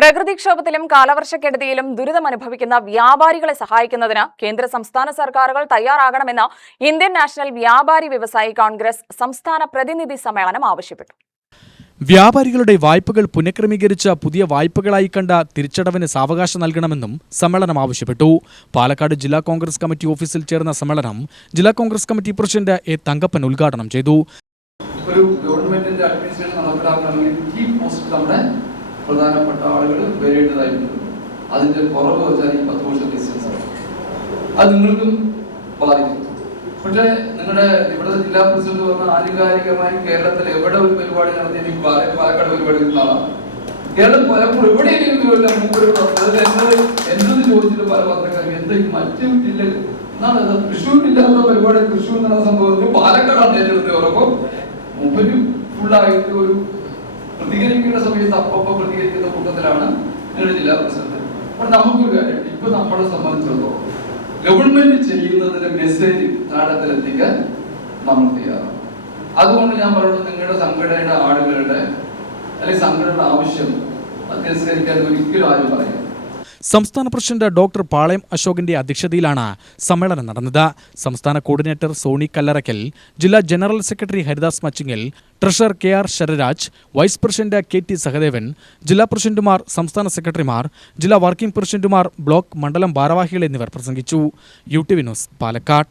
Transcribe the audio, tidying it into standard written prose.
പ്രകൃതിക്ഷോഭത്തിലും കാലവർഷക്കെടുതിയിലും ദുരിതമനുഭവിക്കുന്ന വ്യാപാരികളെ സഹായിക്കുന്നതിന് കേന്ദ്ര സംസ്ഥാന സർക്കാരുകൾ തയ്യാറാകണമെന്ന് ഇന്ത്യൻ നാഷണൽ വ്യാപാരി വ്യവസായി കോൺഗ്രസ് സംസ്ഥാന പ്രതിനിധി സമ്മേളനം ആവശ്യപ്പെട്ടു. വ്യാപാരികളുടെ വായ്പകൾ പുനഃക്രമീകരിച്ച പുതിയ വായ്പകളായി കണ്ട തിരിച്ചടവിന് സാവകാശം നൽകണമെന്നും സമ്മേളനം ആവശ്യപ്പെട്ടു. പാലക്കാട് ജില്ലാ കോൺഗ്രസ് കമ്മിറ്റി ഓഫീസിൽ ചേർന്ന സമ്മേളനം ജില്ലാ Congress committee president A Thankappan ഉദ്ഘാടനം ചെയ്തു. ഒരു ഗവൺമെന്റിന്റെ അഡ്മിനിസ്ട്രേഷൻ നടപ്പിലാക്കണമെങ്കിൽ ഈ പോസ്റ്റ് നമ്മുടെ പ്രധാനപ്പെട്ട ആളുകൾ വരേണ്ടതായിട്ടുണ്ട്. അതിന്റെ കുറവ് വെച്ചാൽ ഈ 10 വർഷം ഡിസ്റ്റൻസ് ആണ്. അത് നിങ്ങൾക്കും ബാധിക്കും. പക്ഷേ നിങ്ങളുടെ ഇവിടുത്തെ ജില്ലാ പ്രസിഡന്റ് പറഞ്ഞ ആധികാരികമായി കേരളത്തിൽ എവിടെ ഒരു പരിപാടി നടത്തിയെങ്കിൽ പാലക്കാട് പരിപാടി ആളാണ്. കേരളം പലപ്പോഴും എവിടെയെങ്കിലും എന്നത് ചോദിച്ചിട്ട് പല പത്രക്കാരും എന്തെങ്കിലും മറ്റു ജില്ലകൾ എന്നാണ് തൃശ്ശൂരില്ലാത്ത പരിപാടി തൃശ്ശൂർ നടന്ന സംഭവത്തിൽ പാലക്കാടാണ് ഏറ്റെടുത്ത് പറയുമ്പോൾ മുമ്പ് ഫുള്ളായിട്ട് ഒരു പ്രതികരിക്കേണ്ട സമയത്ത് അപ്പം പ്രതികരിക്കുന്ന കൂട്ടത്തിലാണ് നിങ്ങളുടെ ജില്ലാ പ്രസിഡന്റ്. അപ്പോൾ നമുക്കൊരു കാര്യം ഇപ്പൊ നമ്മളെ സംബന്ധിച്ചിടത്തോളം ഗവൺമെന്റ് ചെയ്യുന്നതിന്റെ മെസ്സേജ് നാടകത്തിലെത്തിക്കാൻ നമ്മൾ തയ്യാറാണ്. അതുകൊണ്ട് ഞാൻ പറയുന്നത് നിങ്ങളുടെ സംഘടനയുടെ ആളുകളുടെ അല്ലെങ്കിൽ സംഘടനയുടെ ആവശ്യം തിരസ്കരിക്കാൻ ഒരിക്കലും ആരും പറയില്ല. സംസ്ഥാന പ്രസിഡന്റ് ഡോക്ടർ പാളയം അശോകിന്റെ അധ്യക്ഷതയിലാണ് സമ്മേളനം നടന്നത്. സംസ്ഥാന കോർഡിനേറ്റർ സോണി കല്ലറയ്ക്കൽ, ജില്ലാ general secretary Haridas Machingal, treasurer KR Shararaj, vice president KT Sahadevan, ജില്ലാ പ്രസിഡന്റുമാർ, സംസ്ഥാന സെക്രട്ടറിമാർ, ജില്ലാ വർക്കിംഗ് പ്രസിഡന്റുമാർ, ബ്ലോക്ക് മണ്ഡലം ഭാരവാഹികൾ എന്നിവർ പ്രസംഗിച്ചു. UTV news, Palakkad.